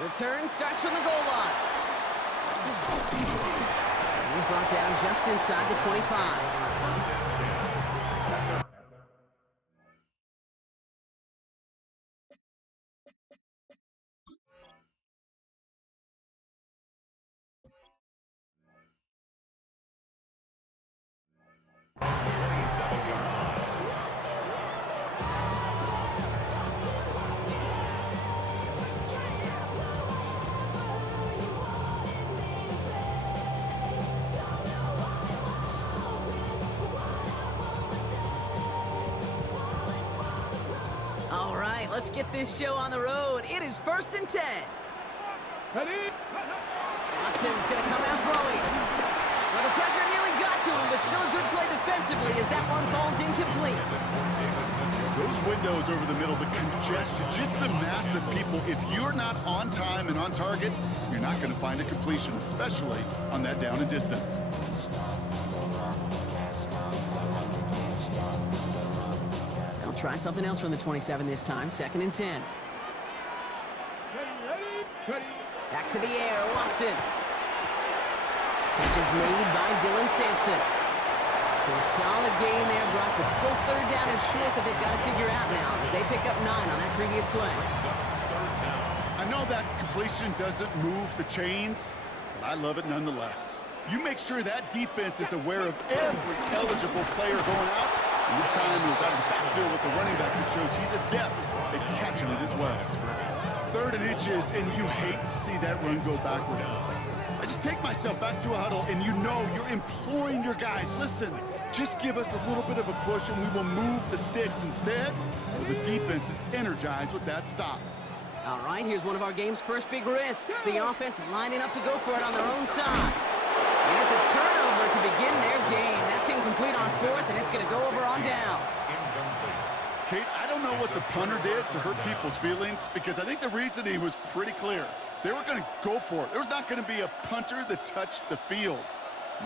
Return starts from the goal line. And he's brought down just inside the 25. All right, let's get this show on the road. It is 1st and 10. Watson's going to come out throwing. Well, the pressure nearly got to him, but still a good play defensively as that one falls incomplete. Those windows over the middle, the congestion, just the mass of people. If you're not on time and on target, you're not going to find a completion, especially on that down and distance. They'll try something else from the 27 this time. 2nd and 10. Back to the air, Watson. Catch is made by Dylan Sampson. So a solid gain there, Brock, but still 3rd down and short that they've got to figure out now as they pick up 9 on that previous play. I know that completion doesn't move the chains, but I love it nonetheless. You make sure that defense is aware of every eligible player going out, and this time is out of the backfield with the running back that shows he's adept at catching it as well. 3rd and inches, and you hate to see that run go backwards. I just take myself back to a huddle, and you know you're imploring your guys, listen, just give us a little bit of a push, and we will move the sticks instead. Well, the defense is energized with that stop. All right, here's one of our game's first big risks. The offense lining up to go for it on their own side. And it's a turnover to begin their game. That's incomplete on 4th, and it's going to go over on downs. Kate, I don't know what the punter did to hurt people's feelings because I think the reasoning was pretty clear. They were going to go for it. There was not going to be a punter that touched the field.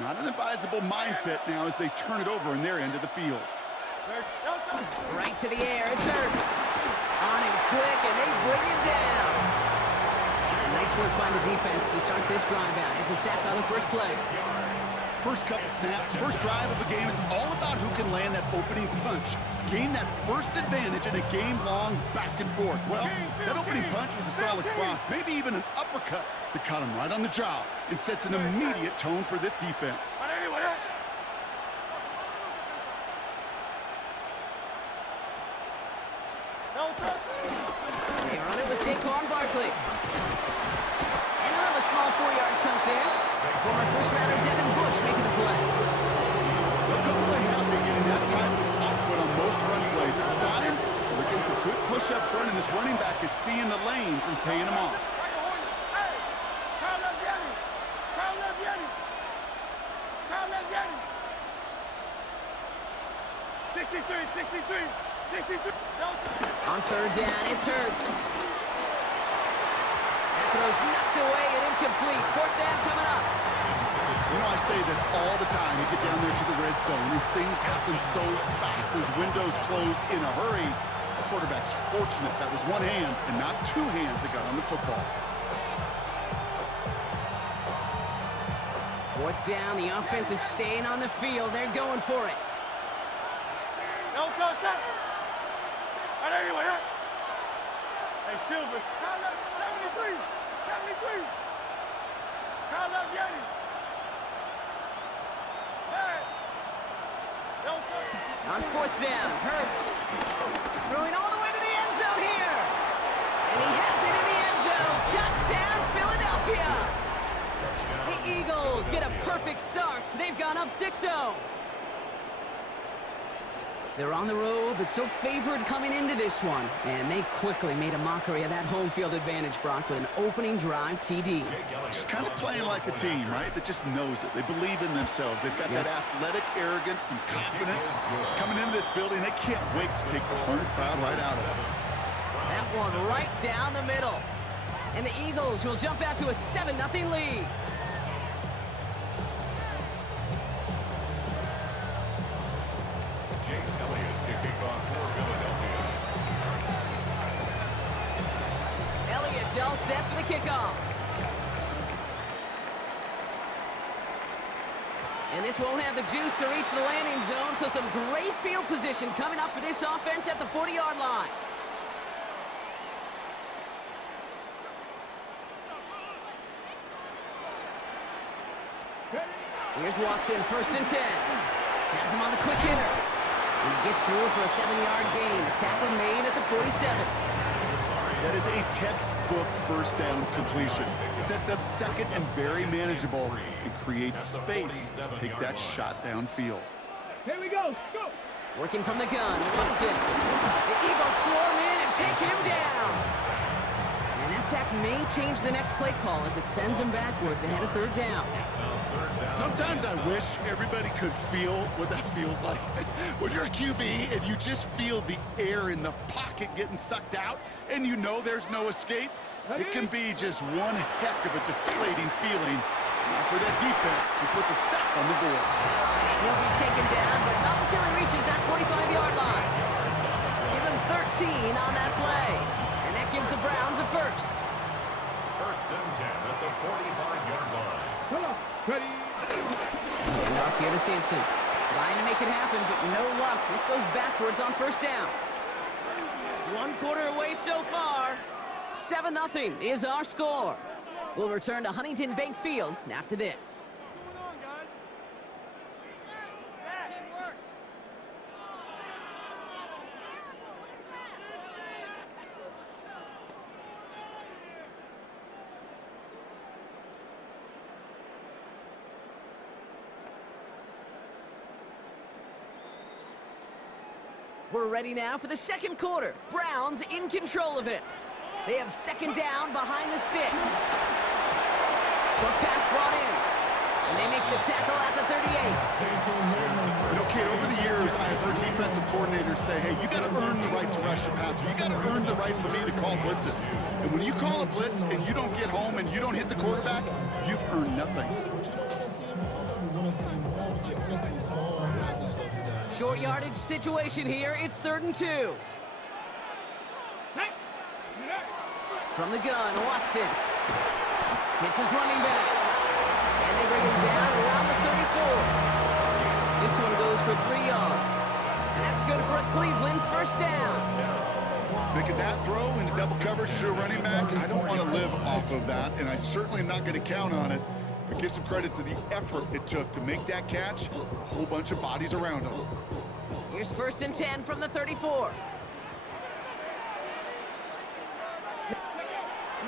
Not an advisable mindset now as they turn it over in their end of the field. Right to the air, it's Hurts. On him quick, and they bring him down. Nice work by the defense to start this drive out. It's a sack on the first play. First couple snaps, first drive of a game, it's all about who can land that opening punch. Gain that first advantage in a game-long back and forth. Well, that opening punch was a solid cross, maybe even an uppercut that caught him right on the job and sets an immediate tone for this defense. They run it with Saquon Barkley. And another small 4-yard chunk there. Former first-rounder Devin Bush making the play. Look how really happy getting that type of output on most run plays. It's a sign they're getting some good push up front, and this running back is seeing the lanes and paying them off. On 3rd down, it's Hurts. That throw's knocked away and incomplete. 4th down coming up. You know, I say this all the time. You get down there to the red zone, and things happen so fast. Those windows close in a hurry. The quarterback's fortunate that was one hand and not 2 hands that got on the football. 4th down, the offense is staying on the field. They're going for it. Hey, Silver. 73. On 4th down, Hurts throwing all the way to the end zone here. And he has it in the end zone. Touchdown, Philadelphia. The Eagles get a perfect start. They've gone up 6-0. They're on the road, but still favored coming into this one. And they quickly made a mockery of that home field advantage, Brock, with an opening drive TD. Just kind of playing like a team, right? That just knows it. They believe in themselves. They've got that athletic arrogance and confidence. Coming into this building, they can't wait to take the home crowd right out of it. That one right down the middle. And the Eagles will jump out to a 7-0 lead. Elliott's all set set for the kickoff. And this won't have the juice to reach the landing zone, so some great field position coming up for this offense at the 40-yard line. Here's Watson, 1st and 10. Has him on the quick hitter. And he gets through for a 7-yard gain. A tackle made at the 47. That is a textbook first down completion. Sets up second and very manageable and creates space to take that shot downfield. Here we go. Go. Working from the gun, Watson. The Eagles swarm in and take him down. And that sack may change the next play call as it sends him backwards ahead of 3rd down. Sometimes I wish everybody could feel what that feels like. When you're a QB and you just feel the air in the pocket getting sucked out and you know there's no escape, it can be just one heck of a deflating feeling. Now for that defense, he puts a sack on the board. And he'll be taken down, but not until he reaches that 45-yard line. Give him 13 on that play. And that gives the Browns a first. 1st and 10 at the 45-yard line. Come on. Ready. Enough here to Simpson. Trying to make it happen, but no luck. This goes backwards on 1st down. 1 quarter away so far. 7-0 is our score. We'll return to Huntington Bank Field after this. What's going on, guys? We're ready now for the 2nd quarter. Browns in control of it. They have 2nd down behind the sticks. Short pass brought in. And they make the tackle at the 38. You know, kid, over the years, I've heard defensive coordinators say, hey, you got to earn the right to rush your passer. You got to earn the right for me to call blitzes. And when you call a blitz and you don't get home and you don't hit the quarterback, you've earned nothing. Short yardage situation here. It's 3rd and 2. From the gun, Watson hits his running back. And they bring him down around the 34. This one goes for 3 yards. And that's good for a Cleveland 1st down. Making that throw into double coverage to a running back, I don't want to live off of that, and I certainly am not going to count on it. But give some credit to the effort it took to make that catch. A whole bunch of bodies around him. Here's 1st and 10 from the 34.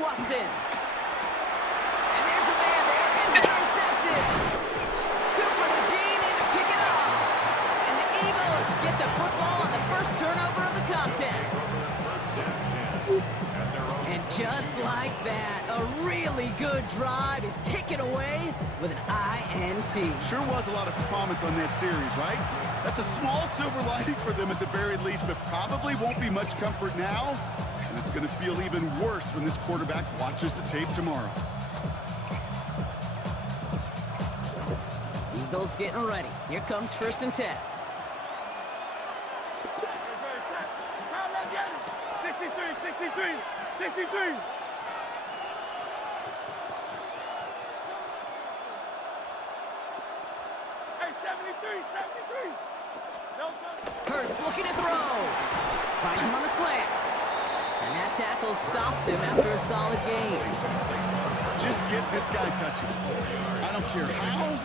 Watson. And there's a man there. It's intercepted. Cooper to Jean in to pick it up. And the Eagles get the football on the 1st turnover of the contest. And just like that, a really good drive is taken away with an INT. Sure was a lot of promise on that series, right? That's a small silver lining for them at the very least, but probably won't be much comfort now. And it's going to feel even worse when this quarterback watches the tape tomorrow. Eagles getting ready. Here comes 1st and 10. 63. Hey, 73. No touch. Hurts looking to throw. Finds him on the slant. And that tackle stops him after a solid gain. Just get this guy touches. I don't care how,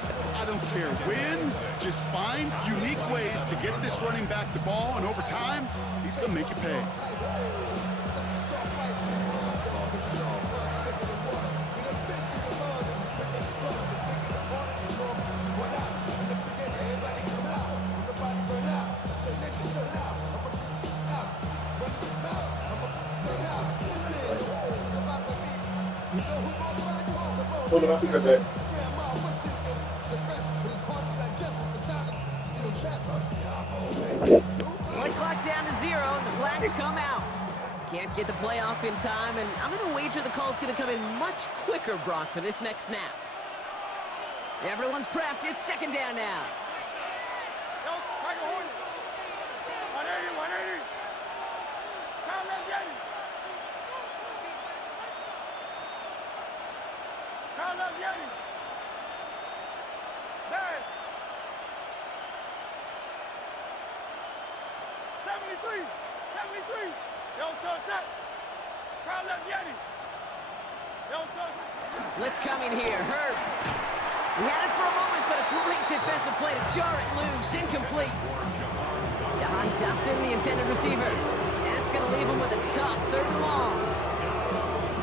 I don't care when. Just find unique ways to get this running back the ball, and over time, he's going to make you pay. Play clock down to 0, and the flags come out. Can't get the play off in time, and I'm going to wager the call's going to come in much quicker, Brock, for this next snap. Everyone's prepped. It's 2nd down now. No, Tiger Hornet. 180. Count left, Yanni. Foul up, Yeti. There. 73. 73. Don't touch that. Foul up, Yeti. Don't touch that. Blitz coming here. Hurts. He had it for a moment, but a great defensive play to jar it loose. Incomplete. Jahan Dotson, the intended receiver. And that's going to leave him with a tough 3rd and long.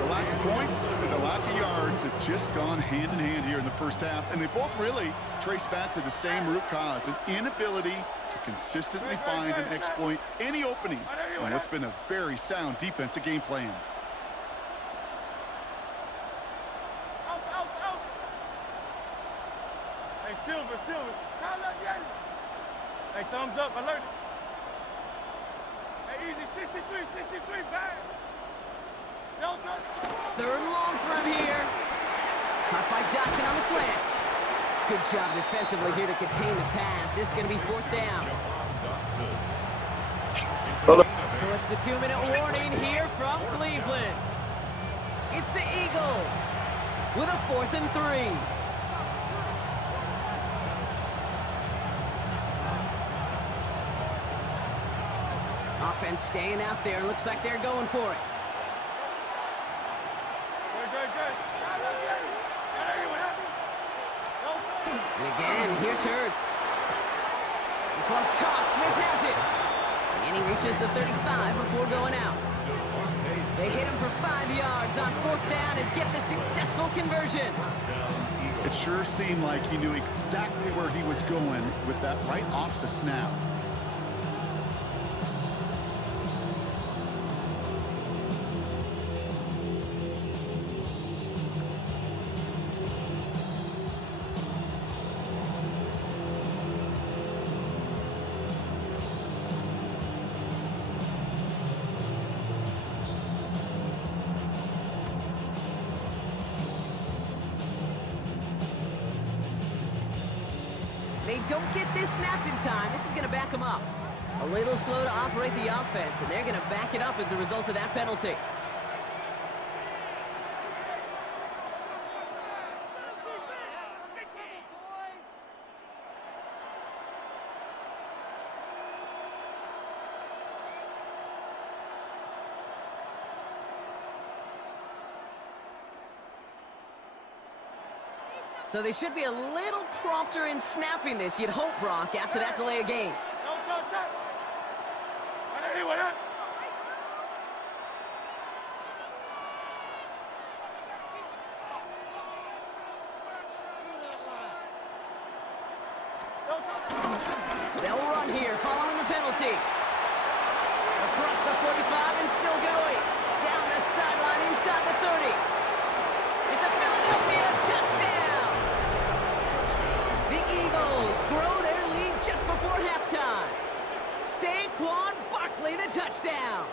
The lack of points and the lack of yards have just gone hand in hand here in the first half, and they both really trace back to the same root cause, an inability to consistently find and exploit any opening on what's been a very sound defensive game plan. Out, out, out. Hey, Silver. Foul up, Yeti. Hey, thumbs up, alert. Hey, easy, 63, bang. Don't touch. 3rd and long for him here. Caught by Dotson on the slant. Good job defensively here to contain the pass. This is going to be 4th down. So it's the 2-minute warning here from Cleveland. It's the Eagles with a 4th and 3. Offense staying out there. Looks like they're going for it. Good. Foul up, Yeti. What happened? Don't touch. And again, here's Hurts. This one's caught. Smith has it. And he reaches the 35 before going out. They hit him for 5 yards on 4th down and get the successful conversion. It sure seemed like he knew exactly where he was going with that right off the snap. They don't get this snapped in time. This is going to back them up. A little slow to operate the offense, and they're going to back it up as a result of that penalty. So they should be a little prompter in snapping this, you'd hope, Brock, after that delay of game. Don't touch that. What happened? They'll run here following the penalty. Across the 45 and still going. Down the sideline inside the 30. It's a Philadelphia touchdown. The Eagles grow their lead just before halftime. Saquon Barkley, the touchdown.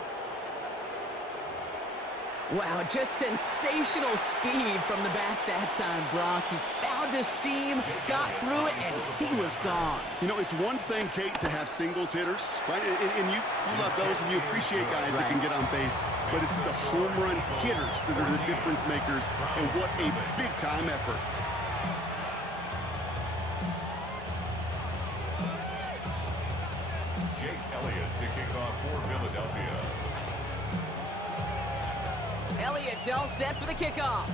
Wow, just sensational speed from the back that time, Brock. He found a seam, got through it, and he was gone. You know, it's one thing, Kate, to have singles hitters, right? And you love those, and you appreciate guys that can get on base. But it's the home run hitters that are the difference makers, and what a big-time effort. Jake Elliott to kick off for Philadelphia. Elliott's all set for the kickoff.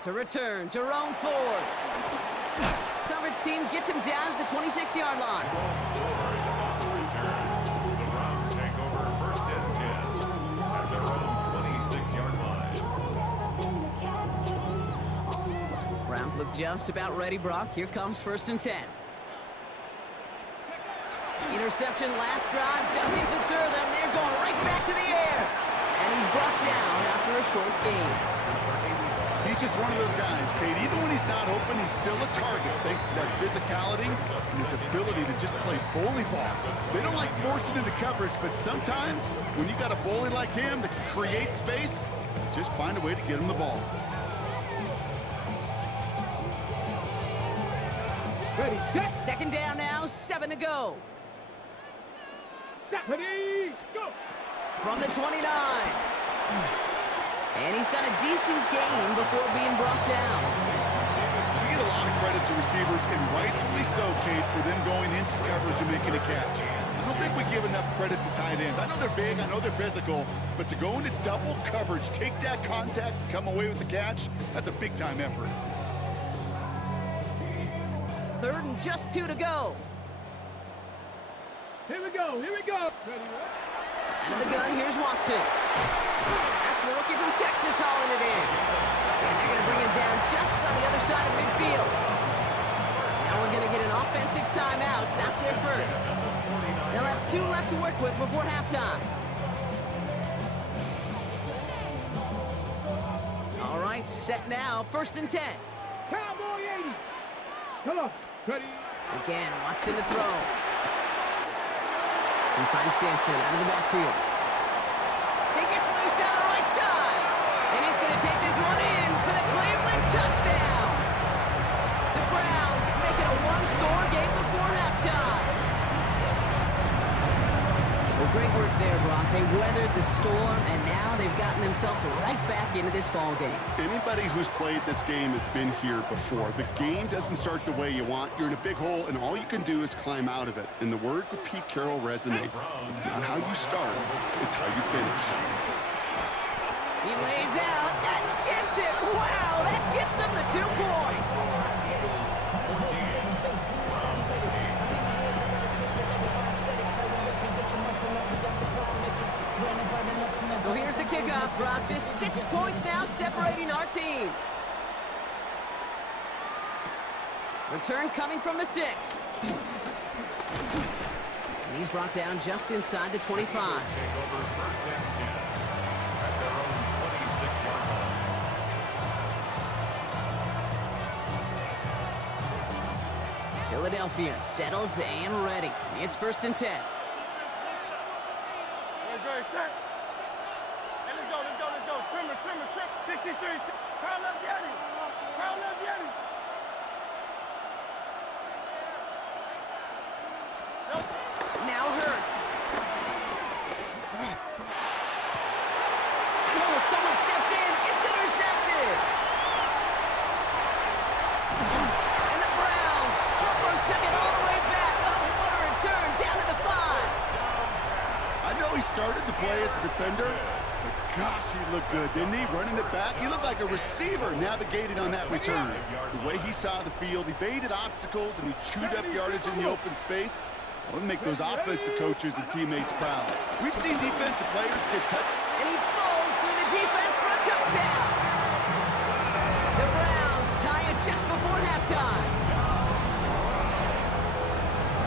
To return, Jerome Ford. Coverage team gets him down at the 26-yard line. The Browns take over first and 10 at their own 26-yard line. Browns look just about ready, Brock. Here comes first and 10. Interception last drive doesn't deter them. They're going right back to the air. And he's brought down after a short gain. He's just one of those guys, Kate. Even when he's not open, he's still a target thanks to that physicality and his ability to just play bully ball. They don't like forcing into coverage, but sometimes when you got a bully like him that can create space, just find a way to get him the ball. Ready, set. Second down now, 7 to go. Ready, go. From the 29. And he's got a decent gain before being brought down. We get a lot of credit to receivers, and rightfully so, Kate, for them going into coverage and making a catch. I don't think we give enough credit to tight ends. I know they're big, I know they're physical, but to go into double coverage, take that contact, and come away with the catch, that's a big-time effort. 3rd and just 2 to go. Here we go. Ready, right? Out of the gun, here's Watson. That's the rookie from Texas hauling it in. And they're going to bring him down just on the other side of midfield. Now we're going to get an offensive timeout. That's their first. They'll have 2 left to work with before halftime. All right, set now. 1st and 10. Cowboy 80. Come on. Ready. Again, Watson to throw. He finds Sampson out of the backfield. He gets loose down the right side. And he's going to take this one in for the Cleveland touchdown. The Browns make it a 1-score game before halftime. Well, great work there, Brock. They weathered the storm, and now they've gotten themselves right back into this ball game. Anybody who's played this game has been here before. The game doesn't start the way you want. You're in a big hole, and all you can do is climb out of it. And the words of Pete Carroll resonate. It's not how you start, it's how you finish. He lays out and gets it. Wow, that gets him the 2 points. So here's the kickoff, Brock. Just 6 points now separating our teams. Return coming from the 6. And he's brought down just inside the 25. Take over 1st and 10 at their own 26-yard line. Philadelphia settled and ready. It's 1st and 10. Ready, set. Hey, let's go. Trimmer. 63. Crowd love Yeti. Now Hurts. And oh, someone stepped in. It's intercepted. And the Browns almost took it all the way back. Oh, what a return. Down to the 5. I know he started the play as a defender, but gosh, he looked good, didn't he? Running it back, he looked like a receiver navigating on that return. The way he saw the field, he evaded obstacles, and he chewed up yardage in the open space. That would make those offensive coaches and teammates proud. We've seen defensive players get touched. And he falls through the defense for a touchdown. The Browns tie it just before halftime.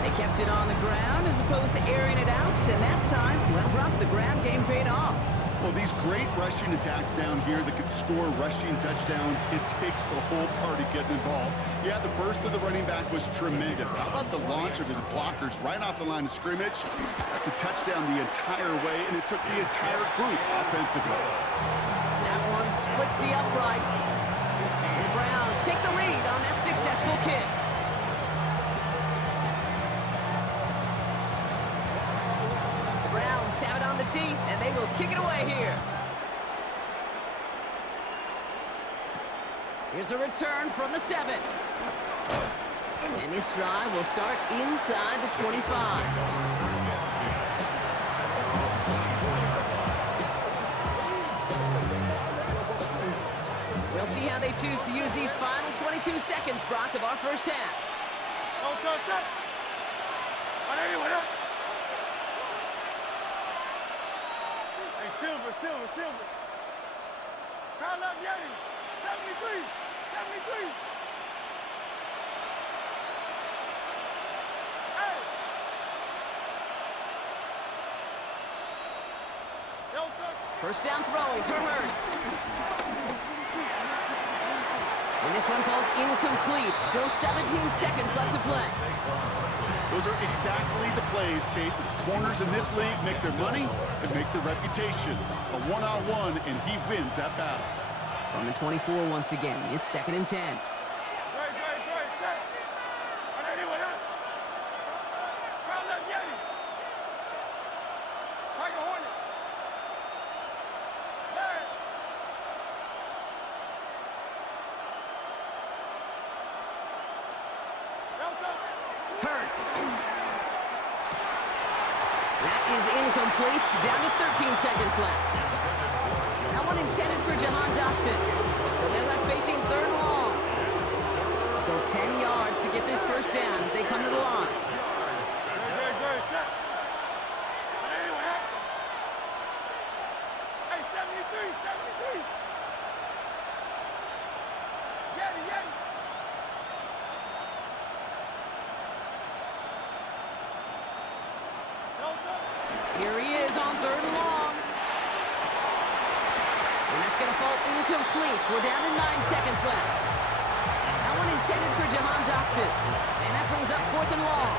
They kept it on the ground as opposed to airing it out, and that time, well, Brock, the ground game paid off. Well, these great rushing attacks down here that could score rushing touchdowns, it takes the whole party getting involved. Yeah, the burst of the running back was tremendous. How about the launch of his blockers right off the line of scrimmage? That's a touchdown the entire way, and it took the entire group offensively. That one splits the uprights. And the Browns take the lead on that successful kick. The Browns have it on the tee, and they will kick it away here. Here's a return from the 7. And this drive will start inside the 25. We'll see how they choose to use these final 22 seconds, Brock, of our first half. Don't touch that. Hey, Silver. Crowd love Yeti. 73. Hey. Don't touch. First down throwing for Hurts. And this one falls incomplete. Still 17 seconds left to play. Those are exactly the plays, Kate, that the corners in this league make their money and make their reputation. A one-on-one, and he wins that battle. From the 24 once again, it's 2nd and 10. Great, set. Crowd love Yeti. Tiger Hornet. incomplete. Down to 13 seconds left. That one intended for Jahan Dotson. So they're left facing third and long. So 10 yards to get this first down as they come to the line. Good, set. Hey, 73. Yeti. Here he is on third and long. And that's going to fall incomplete. We're down to 9 seconds left. That one intended for Jahan Dotson. And that brings up fourth and long.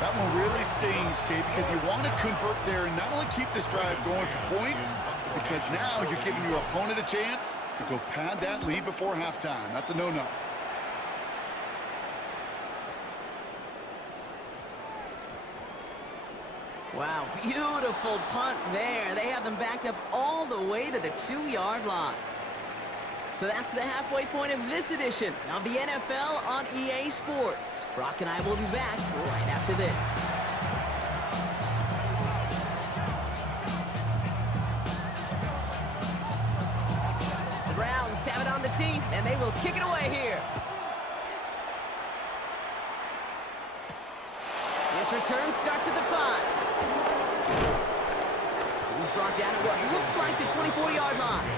That one really stings, Kate, because you want to convert there and not only keep this drive going for points, but because now you're giving your opponent a chance to go pad that lead before halftime. That's a no-no. Wow, beautiful punt there. They have them backed up all the way to the 2-yard line. So that's the halfway point of this edition of the NFL on EA Sports. Brock and I will be back right after this. The Browns have it on the tee, and they will kick it away here. This return starts at the 5. He's brought down at what looks like the 24-yard line.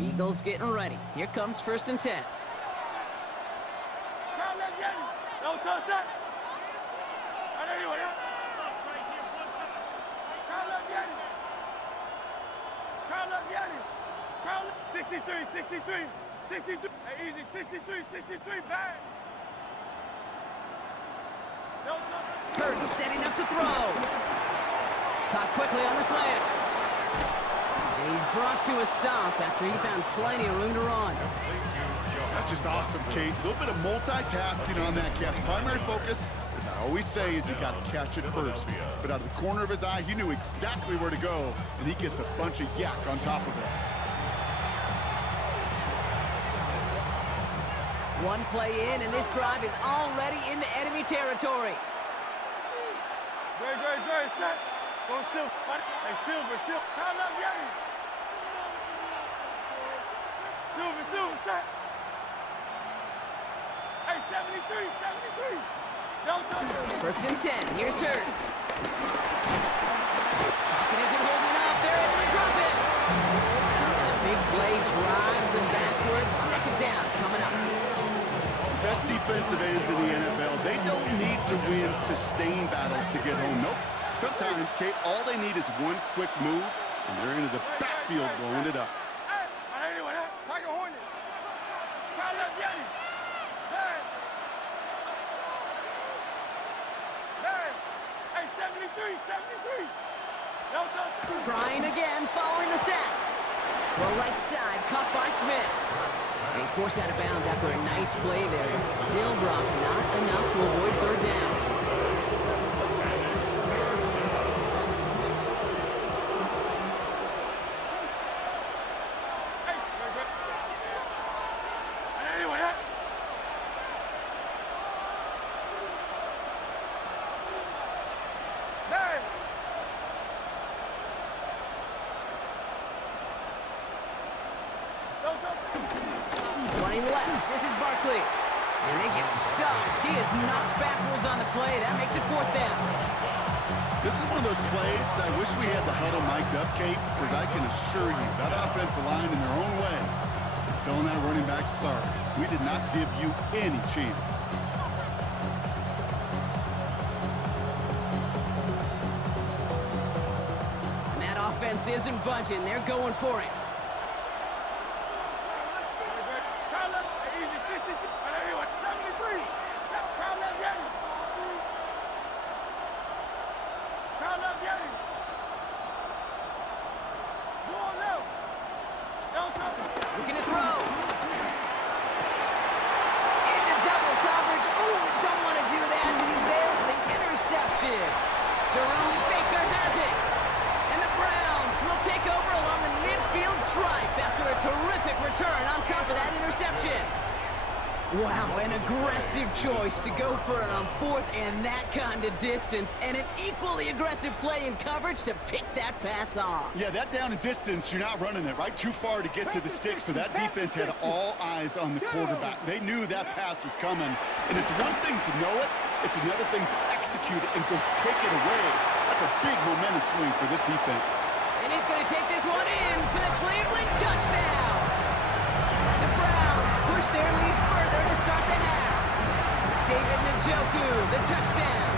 Eagles getting ready. Here comes 1st and 10. Crowd left Yeti. No touch that. And anyway, crowd left Yeti. Crowd left Yeti. Crowd left 63. Hey, easy. 63, bang. No touch. Hurts setting up to throw. Caught quickly on the slant. And he's brought to a stop after he found plenty of room to run. That's just awesome, Kate. A little bit of multitasking on that catch. Primary focus, as I always say, is he got to catch it first. But out of the corner of his eye, he knew exactly where to go, and he gets a bunch of yak on top of it. One play in, and this drive is already into enemy territory. Great, set. Go Silver. Hey, Silver. Crowd left Yeti. Silver, set. Hey, 73. No touch. 1st and 10. Here's Hurts. Pocket isn't holding up. They're able to drop it. And the big play drives them backwards. 2nd down coming up. Best defensive ends in the NFL, they don't need to win sustained battles to get home. Nope. Sometimes, Kate, all they need is one quick move, and they're into the backfield blowing it up. Hey, anyway, Tiger Hornet. Crowd left Yeti. Hey, 73. No touch. Trying again, following the sack. Well, right side, caught by Smith. And he's forced out of bounds after a nice play there, but still, Brock, not enough to avoid 3rd down. Running left, this is Barkley. And they get stuffed. He is knocked backwards on the play. That makes it 4th down. This is one of those plays that I wish we had the huddle mic'd up, Kate, because I can assure you that offensive line in their own way is telling that running back, sorry, we did not give you any chance. And that offense isn't budging. They're going for it. Looking to throw. Into double coverage. Ooh, don't want to do that. And he's there for the interception. Jerome Baker has it. And the Browns will take over along the midfield stripe after a terrific return on top of that interception. Wow, an aggressive choice to go for it on 4th and that kind of distance, and an equally aggressive play in coverage to pick that pass off. Yeah, that down and distance, you're not running it, right? Too far to get to the stick, so that defense had all eyes on the quarterback. They knew that pass was coming, and it's one thing to know it, it's another thing to execute it and go take it away. That's a big momentum swing for this defense. And he's going to take this one in for the Cleveland touchdown. The Browns push their lead further to start the half. David Njoku, the touchdown.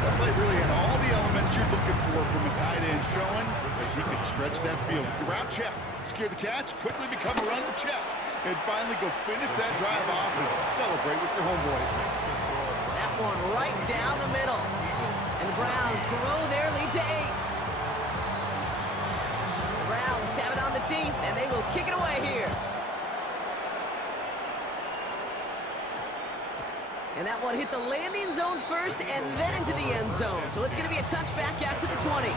That play really had all the elements you're looking for from a tight end, showing that he could stretch that field. The route check, secure the catch, quickly become a runner check, and finally go finish that drive off and celebrate with your homeboys. That one right down the middle. And the Browns grow their lead to 8. The Browns have it on the team, and they will kick it away here. And that one hit the landing zone first and then into the end zone. So it's going to be a touchback out to the 20.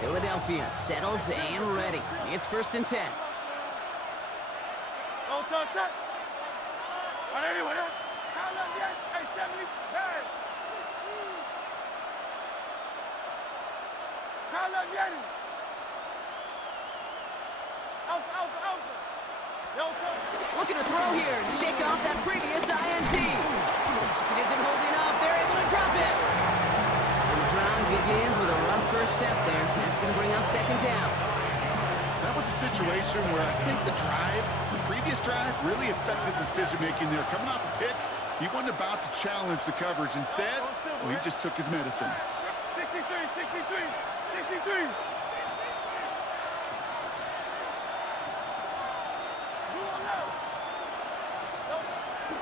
Philadelphia settled and ready. It's 1st and 10. Don't touch it. On anyone, huh? Count up yet? Hey, 79. Count up yet? Out. Don't touch. Looking to throw here and shake off that previous INT. It isn't holding up. They're able to drop it. And the drive begins with a rough first step there. That's going to bring up 2nd down. That was a situation where I think the previous drive, really affected the decision-making there. Coming off a pick, he wasn't about to challenge the coverage. Instead, well, he just took his medicine. 63.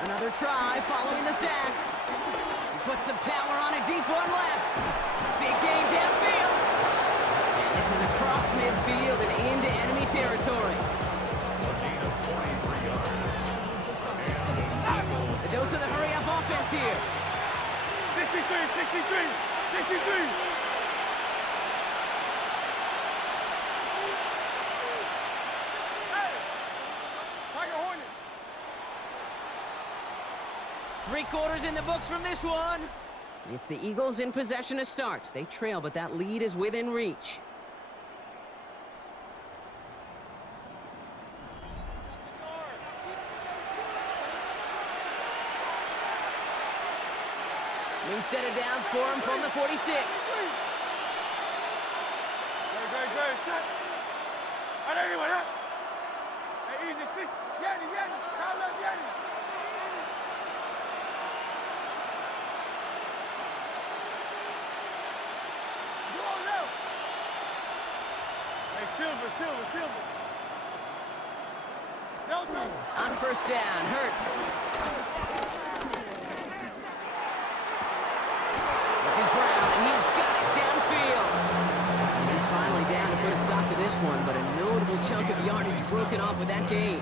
Another try following the sack. He puts some power on a deep one left. Big gain downfield. And this is across midfield and into enemy territory. A dose of the hurry-up offense here. 63. Hey! Tiger Hornet. 3 quarters in the books from this one. It's the Eagles in possession to start. They trail, but that lead is within reach. New set of downs for him from the 46. Great. Set. On anyone, huh? Hey, easy, 6. Yanni. Count up, Yanni. Silver. On 1st down, Hurts. This is Brown, and he's got it downfield. And he's finally down to put a stop to this one, but a notable chunk of yardage broken off with that gain.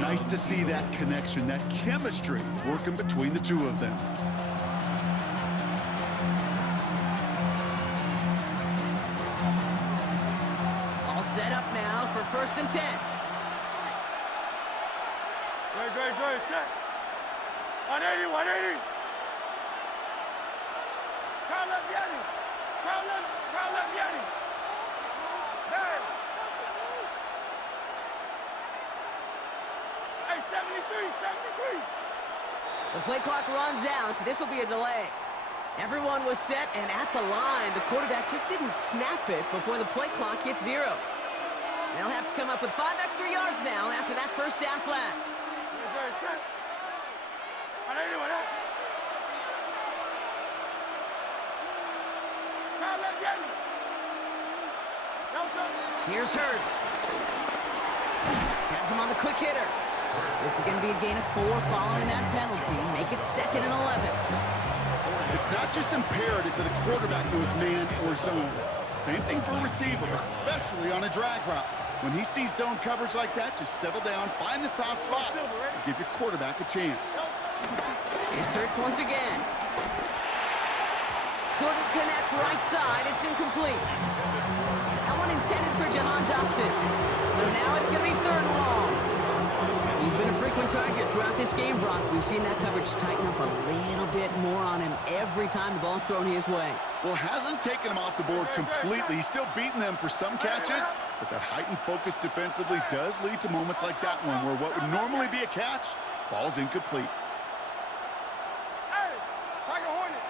Nice to see that connection, that chemistry working between the two of them. Set up now for 1st and 10. Great. Set. On 80. Crowd left Yeti. Crowd left Yeti. Hey. Hey, 73. The play clock runs out. This will be a delay. Everyone was set and at the line. The quarterback just didn't snap it before the play clock hit 0. They'll have to come up with 5 extra yards now after that first down flag. Here's Hurts. Has him on the quick hitter. This is going to be a gain of 4 following that penalty. Make it 2nd and 11. It's not just imperative that a quarterback goes man or zone. Same thing for a receiver, especially on a drag route. When he sees zone coverage like that, just settle down, find the soft spot, and give your quarterback a chance. It's Hurts once again. Couldn't connect right side. It's incomplete. That one intended for Jahan Dotson. So now it's going to be 3rd and long. He's been a frequent target throughout this game, Brock. We've seen that coverage tighten up a little bit more on him every time the ball's thrown his way. Well, hasn't taken him off the board completely. He's still beating them for some catches, but that heightened focus defensively does lead to moments like that one where what would normally be a catch falls incomplete. Hey, like a Hornet.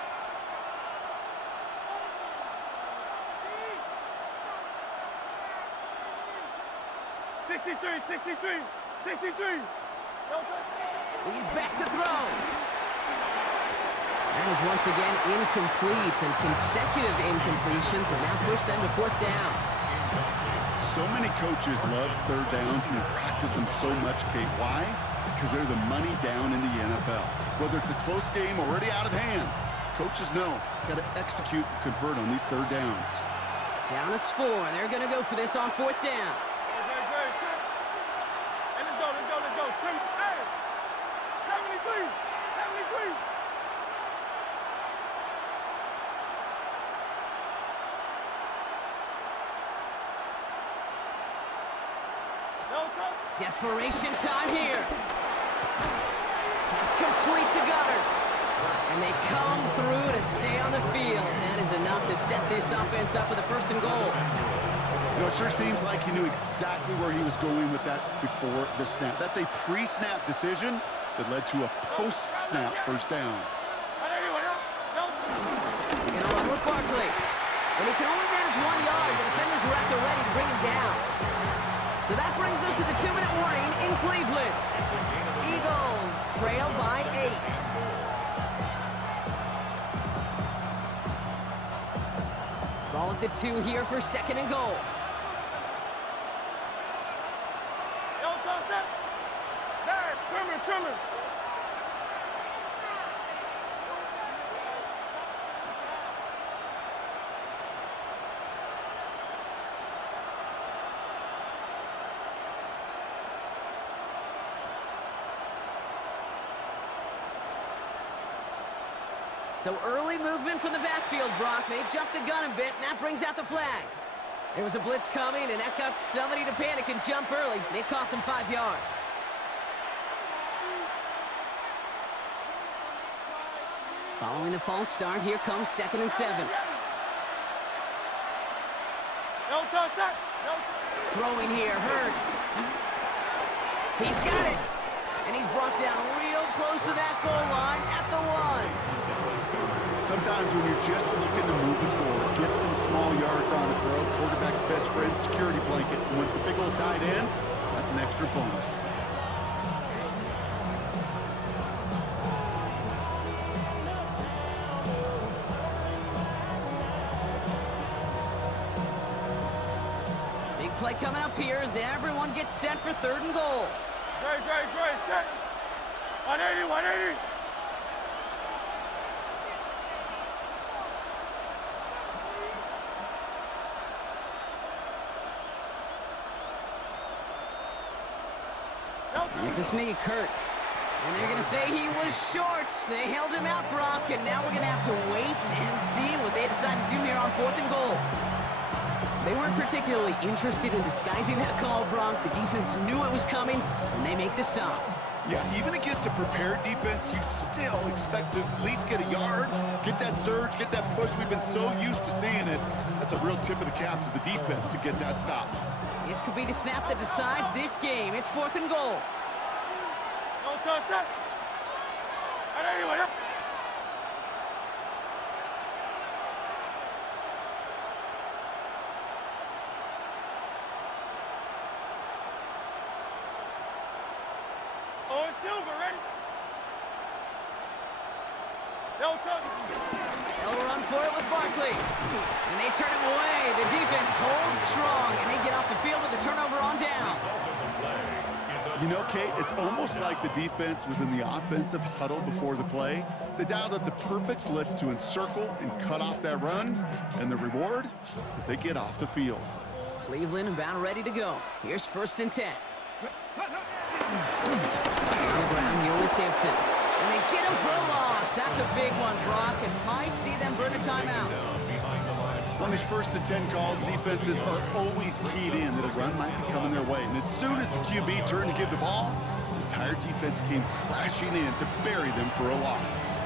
$63. He's back to throw. That is once again incomplete, and consecutive incompletions have now pushed them to 4th down. So many coaches love 3rd downs and they practice them so much, Kate. Why? Because they're the money down in the NFL. Whether it's a close game already out of hand, coaches know got to execute and convert on these 3rd downs. Down a score. They're going to go for this on 4th down. Let's go. Trim. Hey, 73. Desperation time here. Pass complete to Goddard. And they come through to stay on the field. That is enough to set this offense up with a 1st and goal. You know, it sure seems like he knew exactly where he was going with that before the snap. That's a pre-snap decision that led to a post-snap 1st down. They're going to run with Barkley. And he can only manage 1 yard. The defenders were at the ready to bring him down. So that brings us to the 2-minute warning in Cleveland. Eagles trail by 8. Ball at the 2 here for 2nd and goal. Trimmer. So early movement from the backfield, Brock. They jumped the gun a bit, and that brings out the flag. There was a blitz coming, and that got somebody to panic and jump early. It cost them 5 yards. Following the false start, here comes 2nd and 7. Throwing here, Hurts. He's got it. And he's brought down real close to that goal line at the 1. Sometimes when you're just looking to move it forward, get some small yards on the throw, quarterback's best friend, security blanket. And when it's a big old tight end, that's an extra bonus. Big play coming up here as everyone gets set for 3rd and goal. Great. Set. 180. It's a sneak, Hurts. And they're going to say he was short. They held him out, Brock, and now we're going to have to wait and see what they decide to do here on 4th and goal. They weren't particularly interested in disguising that call, Bronk. The defense knew it was coming, and they make the stop. Yeah, even against a prepared defense, you still expect to at least get a yard, get that surge, get that push. We've been so used to seeing it. That's a real tip of the cap to the defense to get that stop. This could be the snap that decides this game. It's 4th and goal. No touch that. And anyway, oh, it's Silver, ready? No touch. They'll run for it with Barkley. And they turn him away. The defense holds strong, and they get off the field with a turnover on downs. You know, Kate, it's almost like the defense was in the offensive huddle before the play. They dialed up the perfect blitz to encircle and cut off that run. And the reward is they get off the field. Cleveland about ready to go. Here's 1st and 10. On the ground here with Sampson. And they get him for a loss. That's a big one, Brock, and might see them burn a timeout. On these 1st and 10 calls, defenses are always keyed in that a run might be coming their way. And as soon as the QB turned to give the ball, the entire defense came crashing in to bury them for a loss.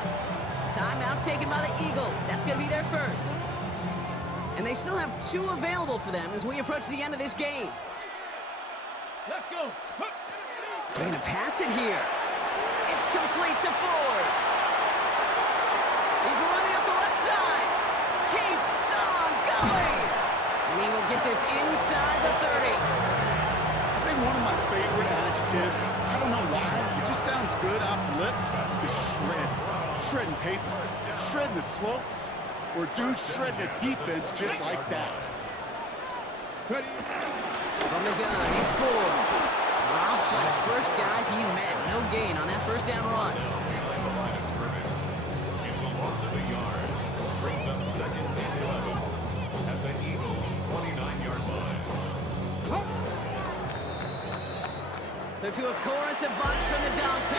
Timeout taken by the Eagles. That's going to be their first. And they still have 2 available for them as we approach the end of this game. Let's go. They're going to pass it here. It's complete to Ford. He's running up the left side. Keeps on going. And he will get this inside the 30. I think one of my favorite adjectives, I don't know why, it just sounds good off the lips, is shred. Shredding paper, shredding the slopes, or dude shredding a defense just like that. From the gun, it's Ford. Drops like the first guy he met. No gain on that 1st down run. Behind the line of scrimmage. It's a loss of a yard. Brings up 2nd and 11 at the Eagles' 29-yard line. So to a chorus of bunch from the dog pen.